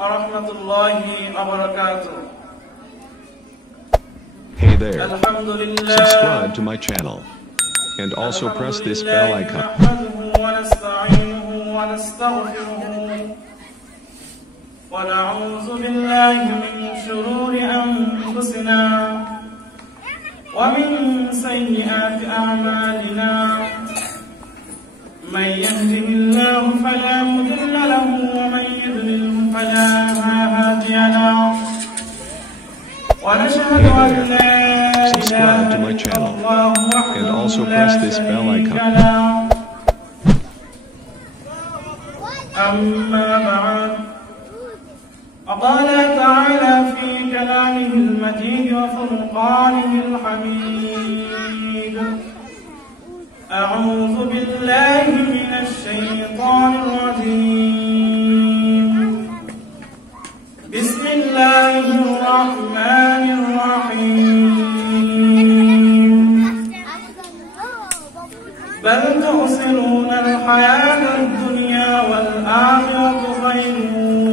wa rahmatullahi wa barakatuh. Hey there. Subscribe to my channel. And also press this bell icon. ونعوذ بالله من شرور أنفسنا ومن سيئات أعمالنا من يهده الله فلا مضل له ومن يضلل فلا هادي له ونشهد أن لا Subscribe to my channel. And also press this bell icon. أما بعد وقال تعالى في كلامه المجيد وفرقانه الحميد أعوذ بالله من الشيطان الرجيم بسم الله الرحمن الرحيم بل تؤثرون الحياة الدنيا والآخرة خير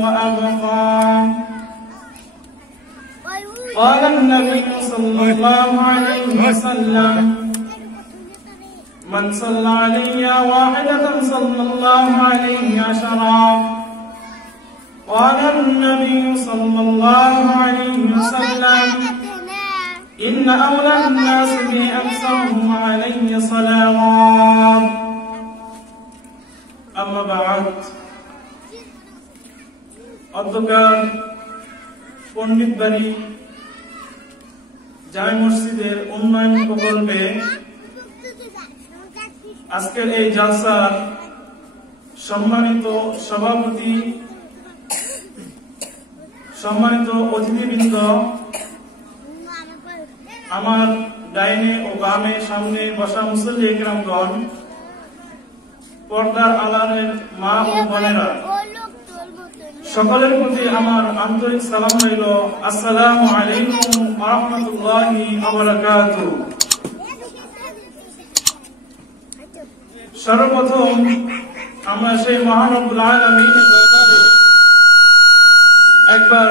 وأبقى قال النبي صلى الله عليه وسلم من صلى علي واحدة صلى الله عليه عشرا قال النبي صلى الله عليه وسلم إن أولى الناس بي أكثرهم علي صلوات أما بعد অধ্যকার পণ্ডিত বাড়ি জামে মসজিদের উন্নয়ন প্রকল্পে আজকের এই জালসার সম্মানিত সভাপতি, সম্মানিত অতিথিবৃন্দ, আমার ডাইনে ও বামে সামনে বসা মুসল্লি ইকরামগণ, পর্দার আড়ালের মা ও বোনেরা, সকলের প্রতি আমার আন্তরিক সালাম রইল। আসসালামু আলাইকুম ওয়া রাহমাতুল্লাহি ওয়া বারাকাতুহু। সর্বপ্রথম আমরা সেই মহান রব্বুল আলামিনের দরবারে একবার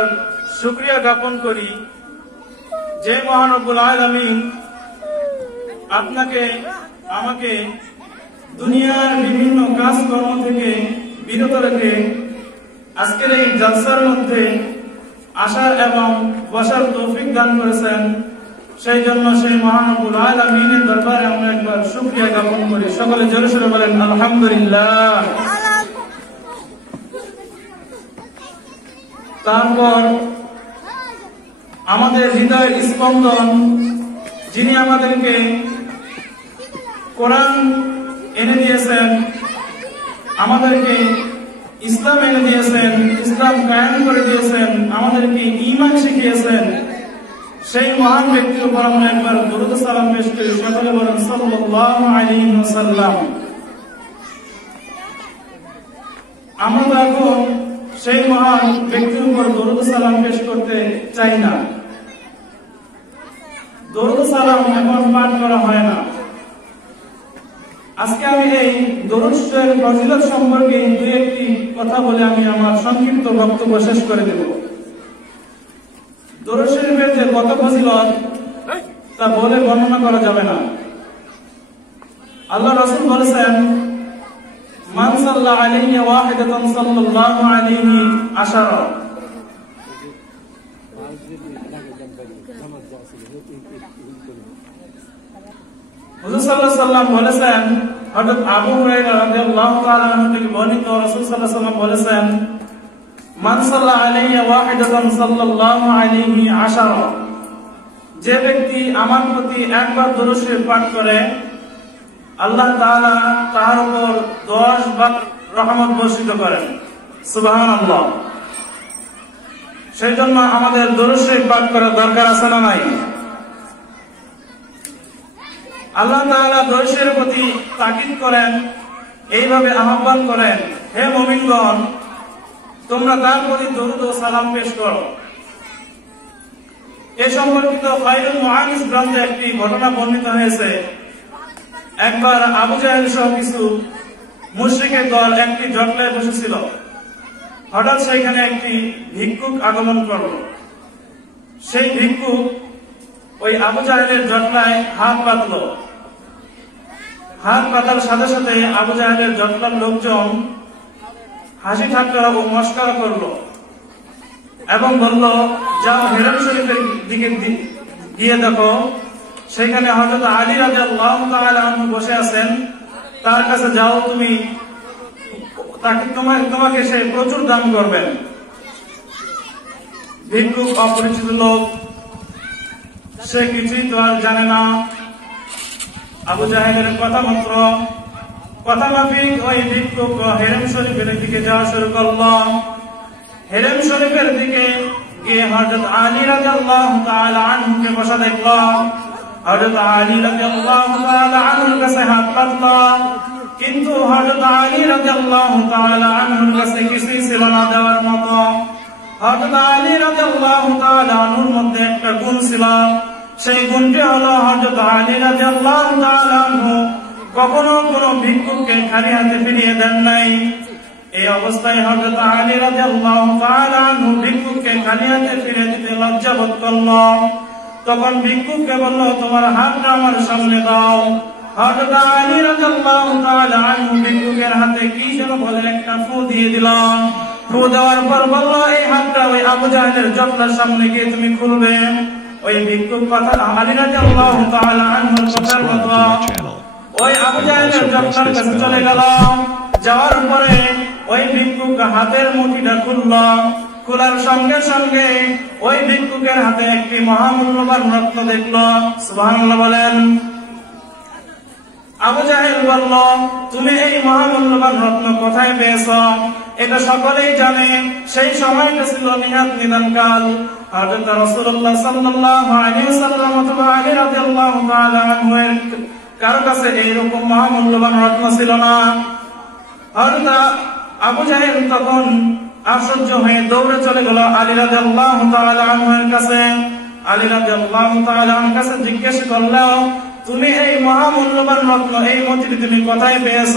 শুকরিয়া জ্ঞাপন করি, যে মহান রব্বুল আলামিন আপনাকে আমাকে দুনিয়ার বিভিন্ন কাজকর্ম থেকে বিরত রেখে আজকের এই জালসার মধ্যে আসার এবং বসার তৌফিক দান করেছেন। সেই জন্য সেই মহান রব্বুল আলামিনের দরবারে আমরা একবার শুকরিয়া জ্ঞাপন করি। সকলে জোরে সোরে বলেন আলহামদুলিল্লাহ। তারপর আমাদের হৃদয়ের স্পন্দন, যিনি আমাদেরকে কোরআন এনে দিয়েছেন, আমাদেরকে ইসলাম এনে দিয়েছেন, ইসলাম কায়েম করে দিয়েছেন, আমাদেরকে ঈমান শিখিয়েছেন, সেই মহান ব্যক্তির উপর আমরা একবার দরুদ সালাম পেশ করি। সকলে বলেন সাল্লাল্লাহু আলাইহি ওয়াসাল্লাম। আমরা তো এখন সেই মহান ব্যক্তির উপর দরুদ সালাম পেশ করতে চাই না। দরুদ সালাম এখন পাঠ করা হয় না। আজকে আমি এই দরুদের ফজিলত সম্পর্কে দুই একটি কথা বলে আমি আমার সংক্ষিপ্ত বক্তব্য শেষ করে দেব। দরুদ শরীফের যে কত ফজিলত তা বলে বর্ণনা করা যাবে না। আল্লাহ রাসূল বলেছেন, মান সাল্লা আলাইহি ওয়াহিদাতান সাল্লাল্লাহু আলাইহি আশারা। হুজুর সাল্লাল্লাহু আলাইহি ওয়াসাল্লাম বলেছেন, হযরত আবু হুরায়রা রাদিয়াল্লাহু তাআলা আনহু থেকে বর্ণিত, রাসূল সাল্লাল্লাহু আলাইহি ওয়াসাল্লাম বলেছেন, মান সাল্লা আলাইহি ওয়াহিদাতান সাল্লাল্লাহু আলাইহি আশারা। যে ব্যক্তি আমার প্রতি একবার দরুদ শরীফ পাঠ করে, আল্লাহ তাআলা তার উপর 10 বার রহমত বর্ষিত করেন। সুবহানাল্লাহ। সেই জন্য আমাদের দরুদ শরীফ পাঠ করার দরকার আছে না নাই? আল্লাহ তাআলা দরুদ শরীফের প্রতি তাকিদ করেন, এইভাবে আহ্বান করেন, হে মুমিনগণ, তোমরা তার প্রতি দরুদ ও সালাম পেশ করো। এ সম্পর্কিত ফায়রুল মুআনিস গ্রন্থে একটি ঘটনা বর্ণিত হয়েছে। একবার আবু জাহেল সহ কিছু মুশরিকের দল একটি জটলায় বসেছিল। হঠাৎ সেখানে একটি ভিক্ষুক আগমন করল। সেই ভিক্ষুক ওই আবু জাহেলের জটলায় হাত পাতল। হাত পাতার সাথে সাথে আবু জাহেলের জটলার লোকজন হাসি ঠাট্টা ও মস্করা করলো এবং বলল, যাও হেরাম শরীফের দিকে গিয়ে দেখো, সেখানে হযরত আলী রাদিয়াল্লাহু তাআলা আনহু বসে আছেন, তার কাছে যাও, তুমি তোমাকে সে প্রচুর দান করবেন। ভিক্ষুক অপরিচিত লোক, সে কিছুই তো আর জানে না। আবু জাহেলের কথা মাফিক ওই ভিক্ষুক হেরেম শরীফের দিকে যাওয়া শুরু করল। হেরেম শরীফের দিকে গিয়ে হযরত আলী রাদিয়াল্লাহু তাআলা আনহুকে বসা দেখল। হযরত আলী রাদিয়াল্লাহু তাআলা আনহুর কাছে হাত পাতল, কিন্তু হযরত আলী রাদিয়াল্লাহু তাআলা আনহুর কাছে কিছুই ছিল না দেওয়ার মতো। হযরত আলী রাদিয়াল্লাহু তাআলা আনহুর মধ্যে একটা গুণ ছিল, সেই গুণটি হলো হযরত আলী রাদিয়াল্লাহু তাআলা আনহু কখনো কোনো ভিক্ষুককে খালি হাতে ফিরিয়ে দেন নাই। এই অবস্থায় হযরত আলী রাদিয়াল্লাহু তাআলা আনহু ভিক্ষুককে খালি হাতে ফিরিয়ে দিতে লজ্জা বোধ করল। তখন ভিক্ষুককে বলল, তোমার হাতটা আমার সামনে দাও। হযরত আলী রাদিয়াল্লাহু তাআলা আনহু ভিক্ষুকের হাতে কি যেন বলে একটা ফু দিয়ে দিল। ফু দেওয়ার পর বলল, এই হাতটা ওই আবু জাহেলের জটলার সামনে গিয়ে তুমি খুলবে। ওই ভিক্ষুক কথা আলী রাদিয়াল্লাহু তাআলা আনহুর কথার মতো ওই আবু জাহেলের জটলার কাছে চলে গেল। যাওয়ার পরে ওই ভিক্ষুক হাতের মুঠিটা খুলল। খোলার সঙ্গে সঙ্গে ওই ভিক্ষুকের হাতে একটি মহামূল্যবান রত্ন দেখল। সুবহানাল্লাহ বলেন। আবু জাহেল বলল, তুমি এই মহামূল্যবান রত্ন কোথায় পেয়েছ? এটা সকলেই জানে, সেই সময়টা ছিল নিহাত নিদানকাল। হযরত রাসূলুল্লাহ সাল্লাল্লাহু আলাইহি ওয়াসাল্লাম অথবা আলী রাদিয়াল্লাহু তাআলা আনহু কারো কাছে এইরকম মহামূল্যবান রত্ন ছিল না। হযরত আবু জাহেল তখন আশ্চর্য হয়ে দৌড়ে চলে গেল আলী রাদিয়াল্লাহু তাআলা আনহুর কাছে। আলী রাদিয়াল্লাহু তাআলা আনহুর কাছে জিজ্ঞেস করল, তুমি এই মহামূল্যবান রত্ন, এই মতিটি তুমি কোথায় পেয়েছ?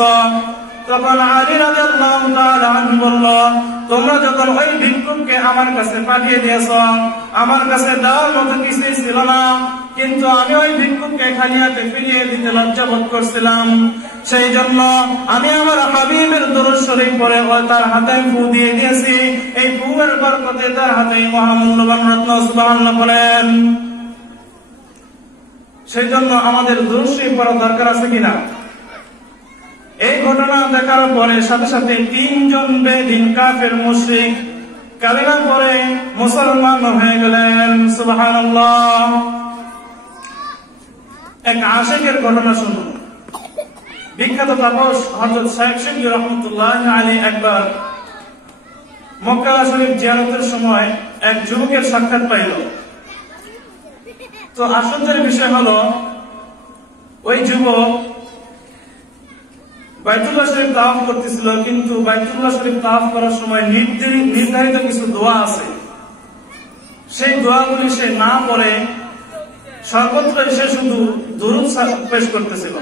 তখন আলী রাদিয়াল্লাহু তাআলা আনহু বলল, তোমরা যখন ওই ভিক্ষুককে আমার কাছে পাঠিয়ে দিয়েছ, আমার কাছে দেওয়ার মতো কিছুই ছিল না, কিন্তু আমি ওই ভিক্ষুককে খালি হাতে ফিরিয়ে দিতে লজ্জা বোধ করছিলাম। সেই জন্য আমি আমার হাবিবের দরুদ শরীফ পড়ে তার হাতে ফু দিয়ে দিয়েছি। এই ফুয়ের বরকতে তার হাতে মহামূল্যবান রত্ন। সুবহানাল্লাহ বলেন। সেই জন্য আমাদের দরুদ শরীফ পড়া দরকার আছে কিনা? এই ঘটনা দেখার পরে সাথে সাথে 3 জন বেদিন কাফের মুশরিক কালেমা পড়ে মুসলমান হয়ে গেলেন। সুবহানাল্লাহ। এক আশিকের ঘটনা শুনুন। বিখ্যাত তাপস হযরত শাইখ শিবলি রাহমাতুল্লাহি আলাইহি একবার মক্কা শরীফ জিয়ারতের সময় এক যুবকের সাক্ষাৎ পাইল। তো আশ্চর্যের বিষয় হলো, ওই যুবক বাইতুল্লাহ শরীফ তাওয়াফ করতেছিল, কিন্তু বাইতুল্লাহ শরীফ তাওয়াফ করার সময় নির্ধারিত কিছু দোয়া আছে, সেই দোয়াগুলি সে না পড়ে সর্বত্র এসে শুধু দুরূদ পেশ করতেছিল।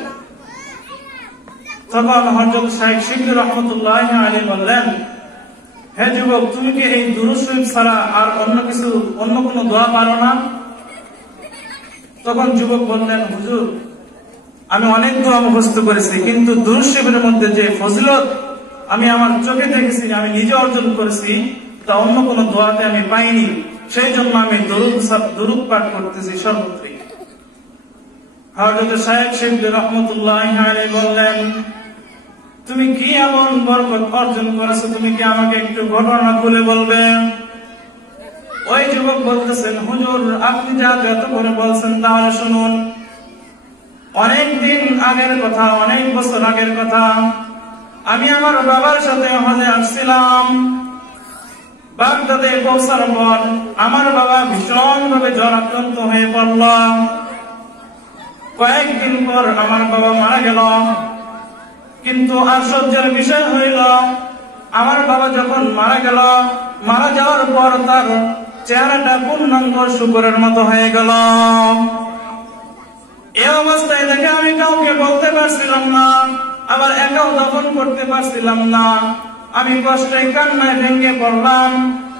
তখন হযরত শাইখ শিবলি রাহমাতুল্লাহি আলাইহি বললেন, হে যুবক, তুমি কি এই দুরূদ শরীফ ছাড়া আর অন্য কোনো দোয়া পারো না? তখন যুবক বললেন, হুজুর, আমি অনেক দোয়া মুখস্থ করেছি, কিন্তু দুরূদ শরীফের মধ্যে যে ফজিলত আমি আমার চোখে দেখেছি, আমি নিজে অর্জন করেছি, তা অন্য কোনো দোয়াতে আমি পাইনি। সেই জন্য আমি দুরূদ পাঠ করতেছি সর্বত্রই। হযরত শাইখ শিবলি রাহমাতুল্লাহি আলাইহি বললেন, তুমি কি এমন বরকত অর্জন করেছো, তুমি কি আমাকে একটু ঘটনা খুলে বলবে? ওই যুবক বলতেছেন, হুজুর, আপনি যা যত করে বলছেন তাহলে শুনুন। অনেক দিন আগের কথা, অনেক বছর আগের কথা, আমি আমার বাবার সাথে হজে আসছিলাম। বাগদাদে পৌঁছার পর আমার বাবা ভীষণ ভাবে জ্বর আক্রান্ত হয়ে পড়ল। কয়েকদিন পর আমার বাবা মারা গেল। কিন্তু আশ্চর্যের বিষয় হইল, আমার বাবা যখন মারা গেল, মারা যাওয়ার পর তার চেহারাটা পূর্ণাঙ্গ শূকরের মতো হয়ে গেল। এই অবস্থায় দেখে আমি কাউকে বলতে পারছিলাম না, আবার একাও দাফন করতে পারছিলাম না। আমি কষ্টে কান্নায় ভেঙে পড়লাম।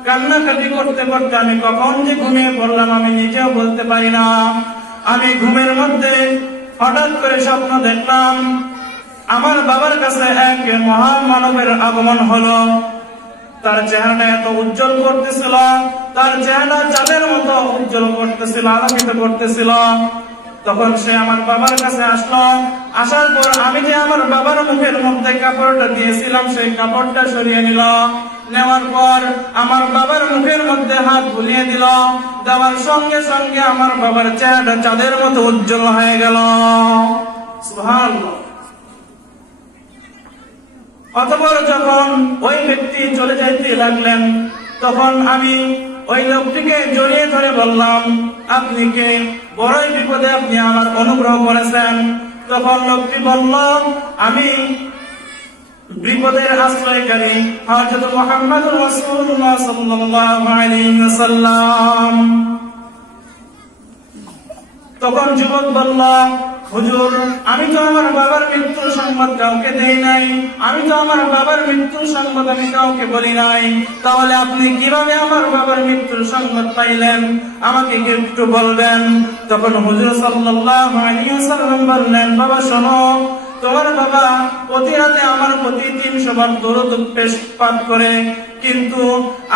কান্নাকাটি করতে করতে আমি কখন যে ঘুমিয়ে পড়লাম আমি নিজেও বলতে পারি না। আমি ঘুমের মধ্যে হঠাৎ করে স্বপ্ন দেখলাম আমার বাবার কাছে এক মহান মানবের আগমন হলো। তার চেহারাটা এত উজ্জ্বল করতেছিল, তার চেহারা চাঁদের মতো উজ্জ্বল করতেছিল, আলোকিত করতেছিল। তখন সে আমার বাবার কাছে আসলো। আসার পর আমি যে আমার বাবার মুখের মধ্যে কাপড়টা দিয়েছিলাম সেই কাপড়টা সরিয়ে নিল। নেওয়ার পর আমার বাবার মুখের মধ্যে হাত বুলিয়ে দিল। দেওয়ার সঙ্গে সঙ্গে আমার বাবার চেহারাটা চাঁদের মতো উজ্জ্বল হয়ে গেল। সুবহানাল্লাহ। অতঃপর যখন ওই ব্যক্তি চলে যাইতে লাগলেন তখন আমি ওই লোকটিকে জড়িয়ে ধরে বললাম, আপনি কে? বড়ই বিপদে আপনি আমার অনুগ্রহ করেছেন। তখন লোকটি বলল, আমি বিপদের আশ্রয়কারী হযরত মুহাম্মদুর রাসূলুল্লাহ সাল্লাল্লাহু আলাইহি ওয়াসাল্লাম। তখন যুবক বলল, হুজুর আমি তো আমার বাবার মৃত্যুর সংবাদ কাউকে দেই নাই, আমি তো আমার বাবার মৃত্যুর সংবাদ আমি কাউকে বলি নাই, তাহলে আপনি কিভাবে আমার বাবার মৃত্যুর সংবাদ পাইলেন আমাকে একটু বলবেন? তখন হুজুর সাল্লাল্লাহু আলাইহি ওয়াসাল্লাম বললেন, বাবা শোনো, তোমার বাবা প্রতি রাতে আমার প্রতি 300 বার দরুদ পাঠ করে, কিন্তু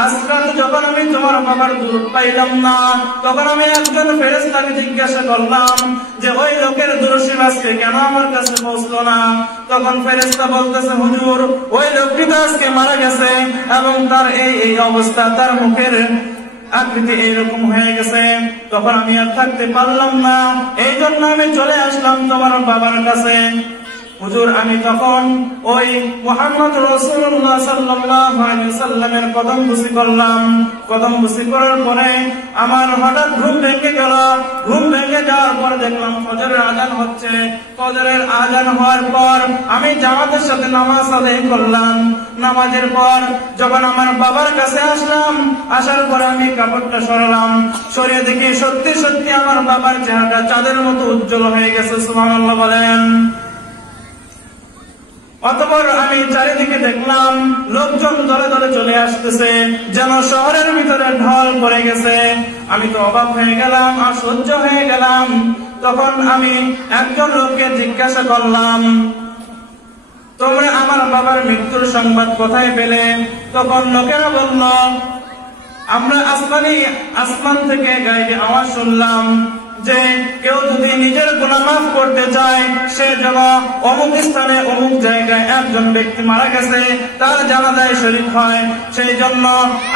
আজকাল যখন আমি তোমার বাবার দরুদ পাইলাম না তখন আমি একজন ফেরেশতাকে জিজ্ঞাসা করলাম যে ওই লোকের দরুদ আজকে কেন আমার কাছে পৌঁছলো না? তখন ফেরেশতা বলতেছে, হুজুর ওই লোকটি তো আজকে মারা গেছে এবং তার এই অবস্থা, তার মুখের আকৃতি এইরকম হয়ে গেছে। তখন আমি আর থাকতে পারলাম না, এই জন্য আমি চলে আসলাম তোমার বাবার কাছে। হুজুর আমি তখন ওই মুহাম্মদ রাসূলুল্লাহ সাল্লাল্লাহু আলাইহি ওয়াসাল্লামের কদম বুসি করলাম। কদম বুসি করার পরে আমার হঠাৎ ঘুম ভেঙে গেল। ঘুম ভেঙে যাওয়ার পর দেখলাম ফজরের আযান হচ্ছে। ফজরের আযান হওয়ার পর আমি জামাতের সাথে নামাজ আদায় করলাম। নামাজের পর যখন আমার বাবার কাছে আসলাম, আসার পর আমি কাপড়টা সরালাম, সরিয়ে দেখি সত্যি সত্যি আমার বাবার চেহারাটা চাঁদের মতো উজ্জ্বল হয়ে গেছে। সুবহানাল্লাহ বলেন। অতঃপর আমি চারিদিকে দেখলাম লোকজন দলে দলে চলে আসতেছে, যেন শহরের ভিতরে ঢল পড়ে গেছে। আমি তো অবাক হয়ে গেলাম আর সহ্য হয়ে গেলাম। তখন আমি একজন লোককে জিজ্ঞাসা করলাম, তোমরা আমার বাবার মৃত্যুর সংবাদ কোথায় পেলে? তখন লোকেরা বলল, আমরা আসমান থেকে গায়েবে আওয়াজ শুনলাম যে কেউ যদি নিজের গুনাহ মাফ করতে চায় সে যেন অমুক স্থানে অমুক জায়গায় একজন ব্যক্তি মারা গেছে তার জানাজায় শরীক হয়। সেই জন্য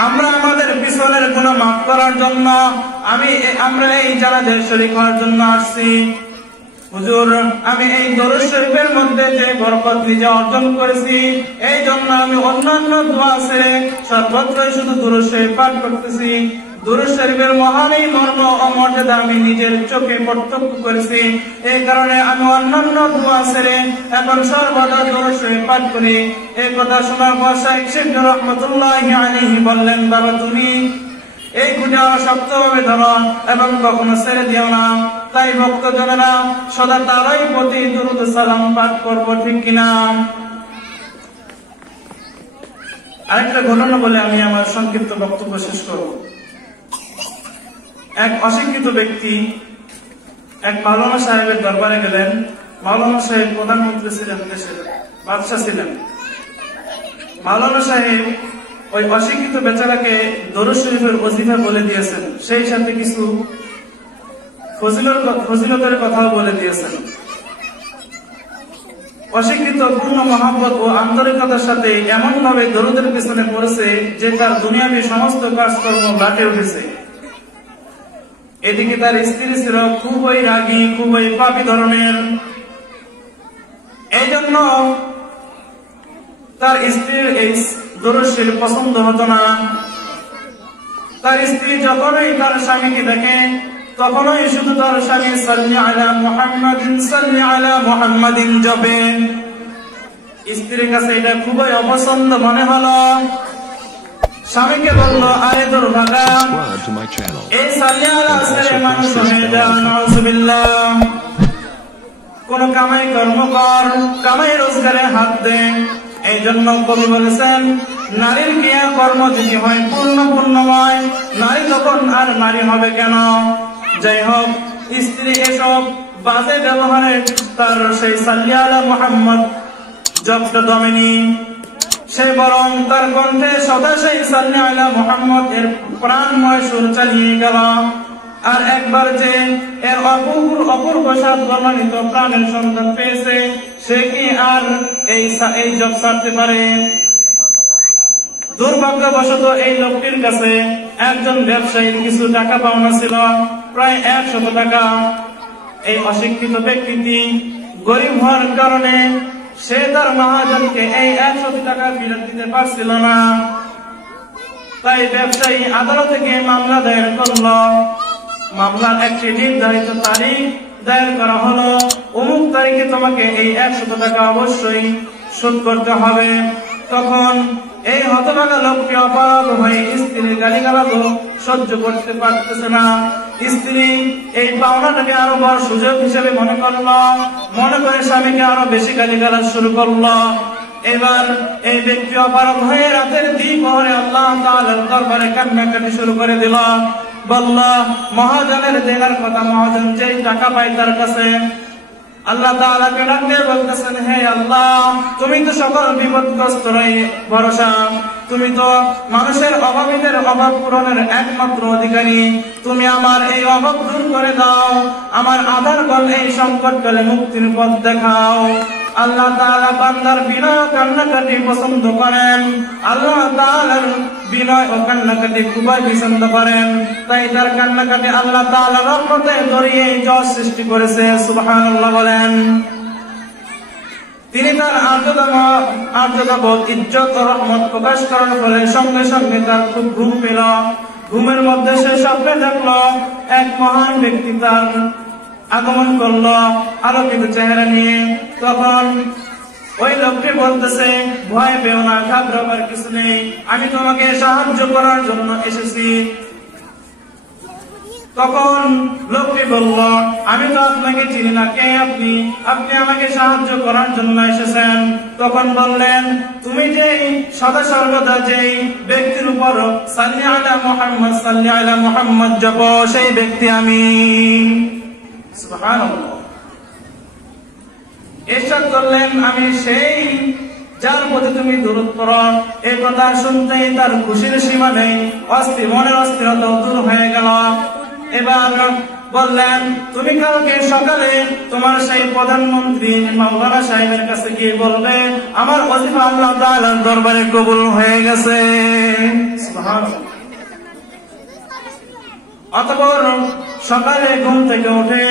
আমরা আমাদের পিছনের গুনাহ মাফ করার জন্য আমরা এই জানাজায় শরীক হওয়ার জন্য আসছি। হুজুর আমি এই দরুদ শরীফের মধ্যে যে বরকত নিজে অর্জন করেছি, এই জন্য আমি অন্যান্য দোয়া ছেড়ে সর্বত্র শুধু দরুদ শরীফ পাঠ করতেছি। দরুদ শরীফের মহান এই মর্ম ও মর্যাদা আমি নিজের চোখে প্রত্যক্ষ করেছি। এই কারণে আমি অন্যান্য দোয়া ছেড়ে এখন সর্বদা দরুদ শরীফ পাঠ করি। এই কথা শোনার পর শাইখ শিবলী রাহমাতুল্লাহি আলাইহি বললেন, বাবা তুমি এই খুঁটি আরো শক্তভাবে ধরো এবং কখনো ছেড়ে দিও না। তাই ভক্তজনেরা সদা তারই প্রতি দরুদ সালাম পাঠ করবো, ঠিক কিনা? আরেকটা ঘটনা বলে আমি আমার সংক্ষিপ্ত বক্তব্য শেষ করব। এক অশিক্ষিত ব্যক্তি এক মাওলানা সাহেবের দরবারে গেলেন। মাওলানা সাহেব প্রধানমন্ত্রী ছিলেন, দেশের বাদশা ছিলেন। মাওলানা সাহেব ওই অশিক্ষিত বেচারাকে দরুদ শরীফের ওজিফা বলে দিয়েছেন, সেই সাথে কিছু ফজিলতের কথাও বলে দিয়েছেন। অশিক্ষিত পূর্ণ মহব্বত ও আন্তরিকতার সাথে এমন ভাবে দরুদের পিছনে পড়েছে যে তার দুনিয়াবী সমস্ত কাজকর্ম লাটে উঠেছে। এদিকে তার স্ত্রী ছিল খুবই রাগী, খুবই পাপী ধরনের। এই জন্য তার স্ত্রীর এই দরুদ শরীফ পছন্দ হতো না। তার স্ত্রী যখনই তার স্বামীকে দেখে তখনই শুধু তার স্বামী সাল্লি আলা মুহাম্মাদিন সাল্লি আলা মুহাম্মাদিন জপে। স্ত্রীর কাছে এটা খুবই অপছন্দ মনে হলো। স্বামীকে বলল, আরে দুর্ভাগা, এই সাল্লি আলা ছেড়ে মানুষ হয়ে যান, নাউযুবিল্লাহ। কোন কামাই কর্ম কর, কামাই রোজগারে হাত দে। এই জন্য কবি বলেছেন, নারীর ক্রিয়া কর্ম যদি হয় পূর্ণময়, নারী তখন আর নারী হবে কেন? যাই হোক, স্ত্রী এসব বাজে ব্যবহারে তার সেই সাল্লাল্লাহু আলা মুহাম্মদ জবটা দমেনি, সে বরং তার কণ্ঠে সদা সেই সাল্লাল্লাহু আলা মুহাম্মদ এর প্রাণময় সুর চালিয়ে গেল। আর একবার যে এর অপূর্ব স্বাদ বর্ণিত প্রাণের সন্ধান পেয়েছে, সে কি আর এই জব ছাড়তে পারে? দুর্ভাগ্যবশত এই লোকটির কাছে একজন ব্যবসায়ীর কিছু টাকা পাওনা ছিল, প্রায় 100 টাকা। এই অশিক্ষিত ব্যক্তিটি গরিব হওয়ার কারণে সে তার মহাজনকে এই 100 টাকা ফেরত দিতে পারছিল না। তাই ব্যবসায়ী আদালতে গিয়ে মামলা দায়ের করল। মামলার একটি নির্ধারিত তারিখ দায়ের করা হলো, অমুক তারিখে তোমাকে এই 100 টাকা অবশ্যই শোধ করতে হবে। তখন এই হতভাগা লোকটি অপরাধ হয়ে স্ত্রীর গালিগালাজও সহ্য করতে পারতেছে না। স্ত্রী এই পাওনাটাকে আরো বড় সুযোগ হিসেবে মনে করলো, মনে করে স্বামীকে আরো বেশি গালিগালাজ শুরু করলো। এবার এই ব্যক্তি অপরাধ হয়ে রাতের দ্বিপ্রহরে আল্লাহ তাআলার দরবারে কান্নাকাটি শুরু করে দিল। বলল, মহাজনের দেনার কথা, মহাজন যেই টাকা পায় তার কাছে। আল্লাহ তাআলাকে ডাক দিয়ে বলতেছেন, হে আল্লাহ, তুমি তো সকল বিপদগ্রস্তর ভরসা, তুমি তো মানুষের অভাবীদের অভাব পূরণের একমাত্র অধিকারী। তুমি আমার এই অভাব দূর করে দাও, আমার আধার গল এই সংকট কালে মুক্তির পথ দেখাও। আল্লাহ তাআলা বান্দার বিনয় ও কান্নাকাটি পছন্দ করেন। আল্লাহ তাআলার বিনয় ও কান্নাকাটি খুবই পছন্দ করেন। তাই তার কান্নাকাটি আল্লাহ তাআলা রহমতে দরিয়ে জল সৃষ্টি করেছে। সুবহানাল্লাহ বলেন। তিনি তার আর্দ্রতা বোধ, ইজ্জত ও রহমত প্রকাশ করার ফলে সঙ্গে সঙ্গে তার খুব ঘুম পেল। ঘুমের মধ্যে সে স্বপ্নে দেখলো এক মহান ব্যক্তি তার আগমন করলো আলোকিত চেহারা নিয়ে। তখন ওই লোকটি বলতেছে, ভয় পেও না, ঘাবড়াবার কিছু নেই, আমি তোমাকে সাহায্য করার জন্য এসেছি। তখন লোকটি বলল, আমি তো আপনাকে চিনি না, কে আপনি? আপনি আমাকে সাহায্য করার জন্য এসেছেন। তখন বললেন, তুমি যেই সদা সর্বদা যেই ব্যক্তির উপর সাল্লাল্লাহু আলা মুহাম্মদ জপ, সেই ব্যক্তি আমি। সুবহানাল্লাহ। ইরশাদ করলেন, আমি সেই যার প্রতি তুমি দরুদ পড়ো। এই কথা শুনতেই তার খুশির সীমা নেই, মনের অস্থিরতা দূর হয়ে গেল। এবার বললেন, তুমি কালকে সকালে তোমার সেই প্রধানমন্ত্রী মাওলানা সাহেবের কাছে গিয়ে বলবে, আমার ওয়াজিফা আল্লাহ তাআলার দরবারে কবুল হয়ে গেছে। সুবহানাল্লাহ। অতঃপর সকালে ঘুম থেকে উঠে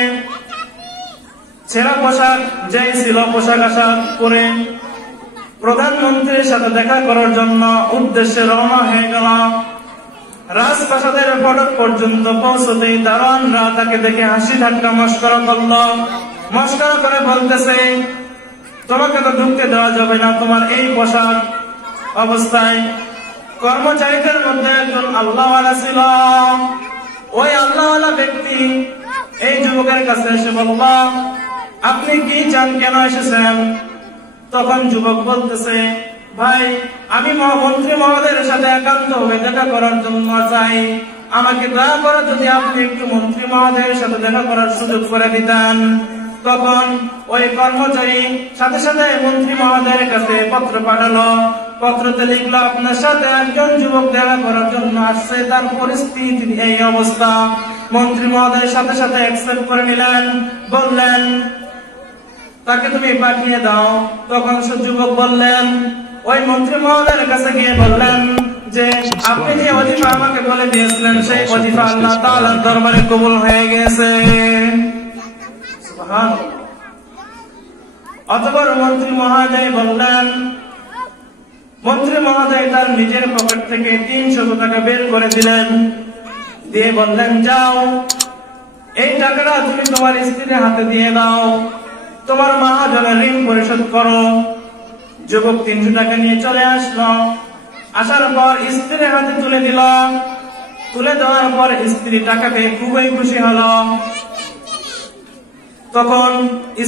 ছেঁড়া পোশাক যেই ছিল, পোশাক আশাক পরে প্রধানমন্ত্রীর সাথে দেখা করার জন্য উদ্দেশ্যে রওনা হয়ে গেল। রাজপ্রাসাদের ফটক পর্যন্ত পৌঁছতেই দারোয়ানরা তাকে দেখে হাসি ঠাট্টা মশকরা করল। মশকরা করে বলতেছে, তোমাকে তো ঢুকতে দেওয়া যাবে না তোমার এই পোশাক অবস্থায়। কর্মচারীদের মধ্যে একজন আল্লাহওয়ালা ছিল। ওই আল্লাহওয়ালা ব্যক্তি এই যুবকের কাছে এসে বলল, আপনি কি চান, কেন এসেছেন? তখন যুবক বলতেছে, ভাই, আমি মন্ত্রী মহোদয়ের সাথে একান্ত হয়ে দেখা করার জন্য চাই। আমাকে দয়া করে যদি আপনি একটু মন্ত্রী মহোদয়ের সাথে দেখা করার সুযোগ করে দিতেন। তখন ওই কর্মচারী সাথে সাথে মন্ত্রী মহোদয়ের কাছে পত্র পাঠালো। পত্রতে লিখলো, আপনার সাথে একজন যুবক দেখা করার জন্য আসছে, তার পরিস্থিতি এই অবস্থা। মন্ত্রী মহোদয়ের সাথে সাথে অ্যাকসেপ্ট করে নিলেন, বললেন, তাকে তুমি পাঠিয়ে দাও। তখন সে যুবক বললেন, ওই মন্ত্রী মহোদয়ের কাছে গিয়ে বললেন যে, আপনি যে ওয়াজিফা আমাকে বলে দিয়েছিলেন, সেই ওয়াজিফা আল্লাহ তাআলার দরবারে কবুল হয়ে গেছে। সুবহানাল্লাহ। অতঃপর মন্ত্রী মহোদয় বললেন, মন্ত্রী মহোদয় তার নিজের পকেট থেকে 300 টাকা বের করে দিলেন, দিয়ে বললেন, যাও, এই টাকাটা তুমি তোমার স্ত্রীর হাতে দিয়ে দাও, তোমার মহাজনের ঋণ পরিশোধ করো। যুবক 300 টাকা নিয়ে চলে আসলো। আসার পর স্ত্রীর হাতে তুলে দিল। তুলে দেওয়ার পর স্ত্রী টাকা পেয়ে খুবই খুশি হলো। তখন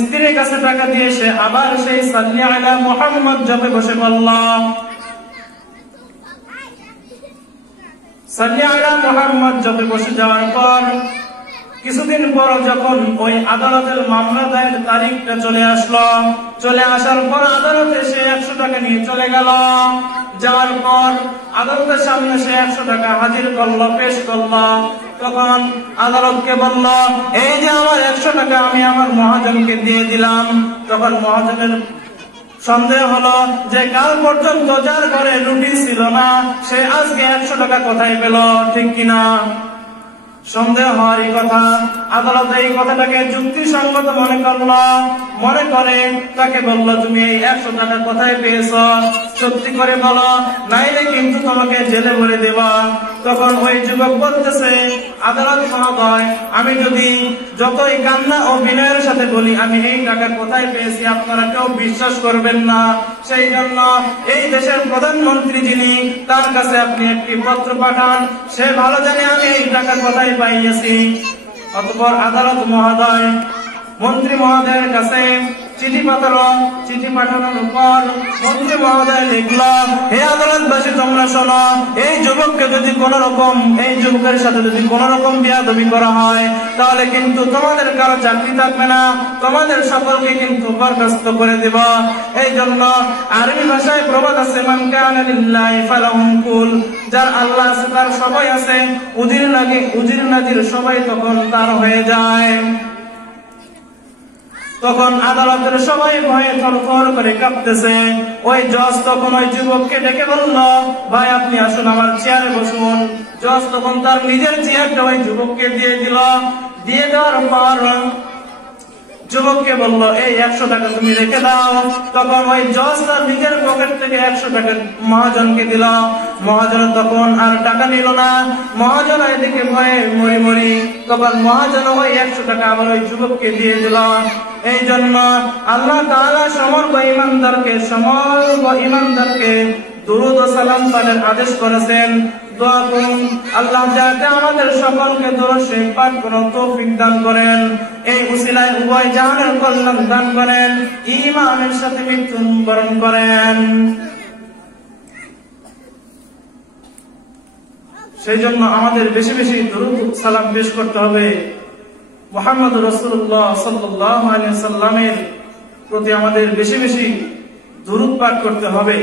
স্ত্রীর কাছে টাকা দিয়ে সে আবার সেই সাল্লি আলা মুহাম্মদ জপে বসে পড়ল। সাল্লি আলা মুহাম্মদ জপে বসে যাওয়ার পর কিছুদিন পর যখন ওই আদালতের মামলা দায়ের তারিখটা চলে আসলো, চলে আসার পর আদালতে সে 100 টাকা নিয়ে চলে গেল। যাওয়ার পর আদালতের সামনে সে 100 টাকা হাজির করলো, পেশ করলো। তখন আদালতকে বলল, এই যে আমার 100 টাকা আমি আমার মহাজনকে দিয়ে দিলাম। তখন মহাজনের সন্দেহ হলো যে কাল পর্যন্ত যার ঘরে রুটি ছিল না সে আজকে 100 টাকা কোথায় পেল, ঠিক কিনা? সন্দেহ হওয়ারই কথা। আদালত এই কথাটাকে যুক্তিসঙ্গত মনে করলো, মনে করে তাকে বলল, তুমি এই 100 টাকা কোথায় পেয়েছ, সত্যি করে বলো, নাইলে কিন্তু তোমাকে জেলে ভরে দেবা। তখন ওই যুবক বলতেছে, আদালত মহোদয়, আমি যদি যতই কান্না ও বিনয়ের সাথে বলি আমি এই টাকা কোথায় পেয়েছি, আপনারা কেউ বিশ্বাস করবেন না। সেই জন্য এই দেশের প্রধানমন্ত্রী যিনি, তার কাছে আপনি একটি পত্র পাঠান, সে ভালো জানে আমি এই টাকা কোথায় পাইয়াছি। অতঃপর আদালত মহোদয় মন্ত্রী মহোদয়ের কাছে চিঠি পাঠালো। চিঠি পাঠানোর পর মন্ত্রী মহোদয় লিখল, হে আদালতবাসী তোমরা শোনো, এই যুবককে যদি কোন রকম, এই যুবকের সাথে যদি কোন রকম বিয়াদবি করা হয় তাহলে কিন্তু তোমাদের কারো চাকরি থাকবে না, তোমাদের সকলকে কিন্তু বরখাস্ত করে দেব। এই জন্য আরবি ভাষায় প্রবাদ আছে, মান কানা লিল্লাহি ফালাহুম কুল, যার আল্লাহ আছে তার সবাই আছে, উজির নাজির সবাই তখন তার হয়ে যায়। তখন আদালতের সবাই ভয়ে থরথর করে কাঁপতেছে। ওই জজ তখন ওই যুবককে ডেকে বলল, ভাই আপনি আসুন আমার চেয়ারে বসুন। জজ তখন তার নিজের চেয়ারটা ওই যুবককে দিয়ে দিল। দিয়ে দেওয়ার পর যুবককে বলল, এই 100 টাকা তুমি রেখে দাও। তখন ওই জজ তার নিজের পকেট থেকে 100 টাকা মহাজনকে দিল। মহাজন তখন আর টাকা নিল না। মহাজন এদিকে ভয়ে মরি। তখন মহাজন ওই 100 টাকা আবার ওই যুবককে দিয়ে দিল। এই জন্য আল্লাহ তাআলা সমগ্র ঈমানদারকে দুরূদ ও সালাম পাঠের আদেশ করেছেন। দোয়া করুন আল্লাহ যাতে আমাদের সকলকে দরুদ শরীফ পাঠ করার তৌফিক দান করেন, এই উসিলায় উভয় জাহানের কল্যাণ দান করেন, ঈমানের সাথে মৃত্যুবরণ করেন। সেই জন্য আমাদের বেশি বেশি দরুদ সালাম পেশ করতে হবে। মুহাম্মদ রাসূলুল্লাহ সাল্লাল্লাহু আলাইহি ওয়াসাল্লামের প্রতি আমাদের বেশি বেশি দরুদ পাঠ করতে হবে।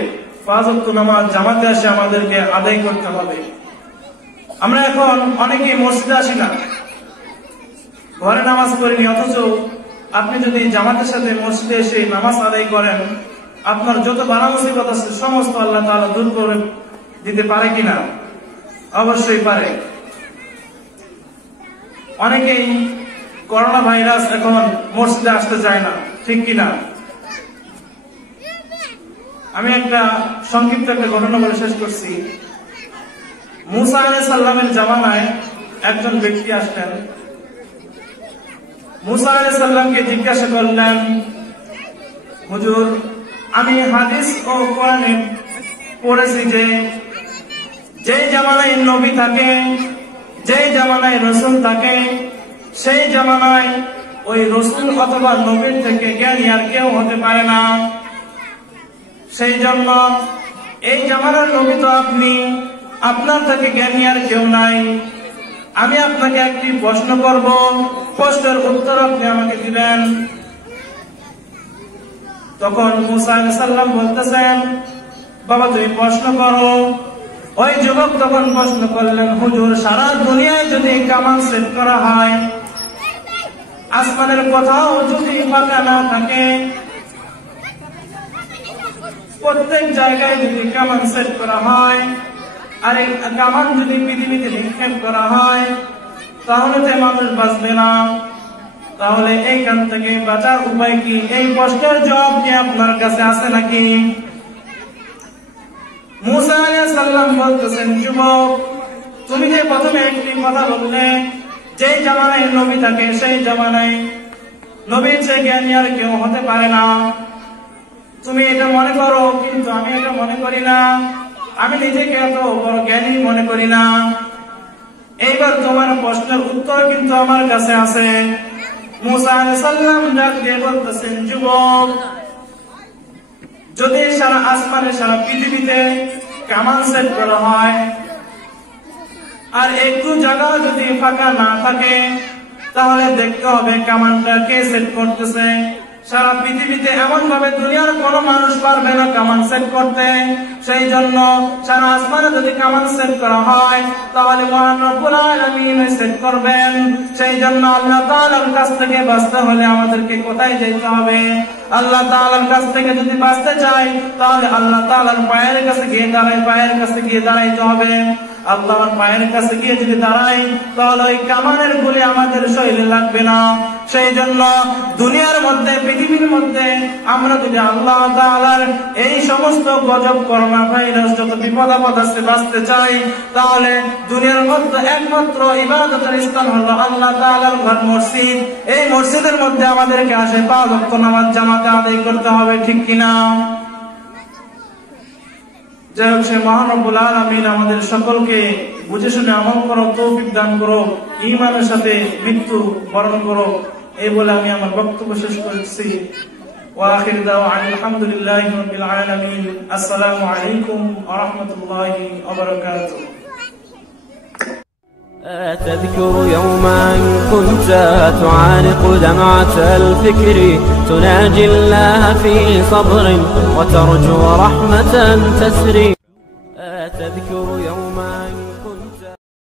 5 ওয়াক্ত নামাজ জামাতে আসে আমাদেরকে আদায় করতে হবে। আমরা এখন অনেকেই মসজিদে আসি না, ঘরে নামাজ পড়িনি, অথচ আপনি যদি জামাতের সাথে মসজিদে এসে নামাজ আদায় করেন, আপনার যত বালা মুসিবত আছে সমস্ত আল্লাহ তাআলা দূর করে দিতে পারে কিনা? অবশ্যই পারে। অনেকেই করোনা ভাইরাস এখন মসজিদে আসতে চায় না, ঠিক কিনা? আমি একটা সংক্ষিপ্ত একটা ঘটনা বলে শেষ করছি। মুসা আলাইহিস সালামের জামানায় একজন ব্যক্তি আসলেন। মুসা আলাইহিস সালামকে জিজ্ঞাসা করলেন, হুজুর, আমি হাদিস ও কোরআনে পড়েছি যে যেই জামানায় নবী থাকে, যেই জামানায় রাসূল থাকে, সেই জামানায় ওই রাসূল অথবা নবীর থেকে জ্ঞানী আর কেউ হতে পারে না। সেই জন্য এই জামানার নবী তো আপনি, আপনার থেকে জ্ঞানী আর কেউ নাই। আমি আপনাকে একটি প্রশ্ন করব, প্রশ্নের উত্তর আপনি আমাকে দিবেন। তখন মুসা আলাইহিস সালাম বলতেছেন, বাবা তুমি প্রশ্ন করো। ওই যুবক তখন প্রশ্ন করলেন, হুজুর, সারা দুনিয়ায় যদি কামান সেট করা হয়, আসমানের কোথাও যদি ফাঁকা না থাকে, প্রত্যেক জায়গায় যদি কামান সেট করা হয়, আর এই কামান যদি পৃথিবীতে নিক্ষেপ করা হয়, তাহলে যে মানুষ বাঁচবে না। তাহলে এইখান থেকে বাঁচার উপায় কি? এই প্রশ্নের জবাব কি আপনার কাছে আছে নাকি? মুসা আলাইহিস সালাম বলতেছেন, যুবক, তুমি যে প্রথমে একটি কথা বললে, যেই জামানায় নবী থাকে সেই জামানায় নবীর চেয়ে জ্ঞানী আর কেউ হতে পারে না। তুমি এটা মনে করো, কিন্তু আমি এটা মনে করি না। আমি নিজেকে এত বড় জ্ঞানী মনে করি না। এইবার তোমার প্রশ্নের উত্তর কিন্তু আমার কাছে আছে। মুসা আলাইহিস সালাম ডাক দিয়ে বলতেছেন, যুবক, যদি সারা আসমানে সারা পৃথিবীতে কামান সেট করা হয় আর একটু জায়গা যদি ফাঁকা না থাকে, তাহলে দেখতে হবে কামানটা কে সেট করতেছে। সারা পৃথিবীতে এমন ভাবে দুনিয়ার কোন মানুষ পারবে না কামান সেট করতে। সেই জন্য সারা আসমানে যদি কামান সেট করা হয়, তাহলে মহান রব্বুল আলামিন সেট করবেন। সেই জন্য আল্লাহ তাআলার কাছ থেকে বাঁচতে হলে আমাদেরকে কোথায় যেতে হবে? আল্লাহ তাআলার কাছ থেকে যদি বাঁচতে চাই, তাহলে আল্লাহ তাআলার পায়ের কাছে গিয়ে দাঁড়াইতে হবে। আল্লাহর পায়ের কাছে গিয়ে যদি দাঁড়াই, তাহলে ওই কামানের গুলি আমাদের শরীরে লাগবে না। সেই জন্য দুনিয়ার মধ্যে, পৃথিবীর মধ্যে আমরা যদি আল্লাহ তাআলার এই সমস্ত গজব, করোনা ভাইরাস, যত বিপদ আপদ আছে বাঁচতে চাই, তাহলে দুনিয়ার মধ্যে একমাত্র ইবাদতের স্থান হলো আল্লাহ তাআলার ঘর, মসজিদ। এই মসজিদের মধ্যে আমাদেরকে আসে 5 ওয়াক্ত নামাজ জামাতে আদায় করতে হবে, ঠিক কিনা? যাই হোক, সে মহান রব্বুল আলামিন আমাদের সকলকে বুঝে শুনে আমল করো, তৌফিক দান করো, ঈমানের সাথে মৃত্যু বরণ করো, এই বলে আমি আমার বক্তব্য শেষ করছি। ওয়া আখির দাওয়ানা আলহামদুলিল্লাহি রাব্বিল আলামিন। আসসালামু আলাইকুম ওয়া রাহমাতুল্লাহি ওয়া বারাকাতুহু। تذكر يوما كنت تعانق دمعة الفكر، تناجي الله في صبر وترجو رحمة تسري. تذكر يوما